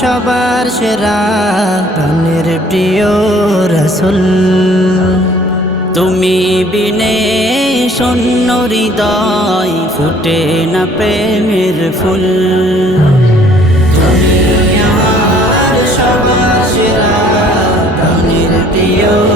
সবার সেরা প্রাণের প্রিয় রসুল। তুমি বিনে শূন্য হৃদয় ফুটে না প্রেমের ফুল। তুমি আমার সবার সেরা প্রাণের প্রিয়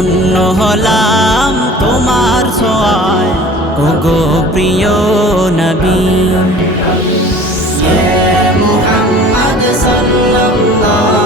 ধন্য হলাম তোমার ছোঁয়ায় ওগো প্রিয় নবী। মোহাম্মদ সাল্লাল্লাহ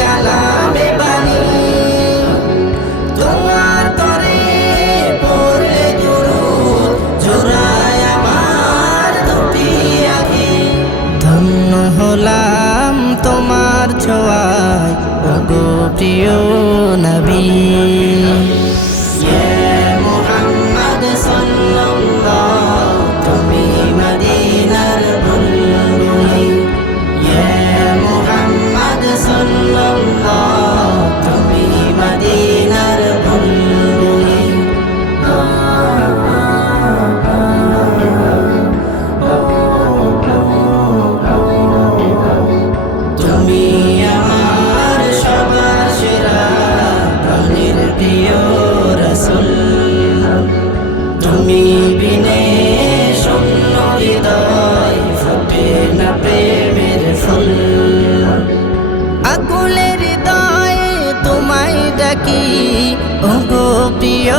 কালামে বাণী। তোমার তরে পড়লে দুরুদ, জোড়ায় আমার দুটি আখি। ধন্য হলাম তোমার ছোঁয়ায় ওগো প্রিয় নবী। থাকি। ও গো প্রিয়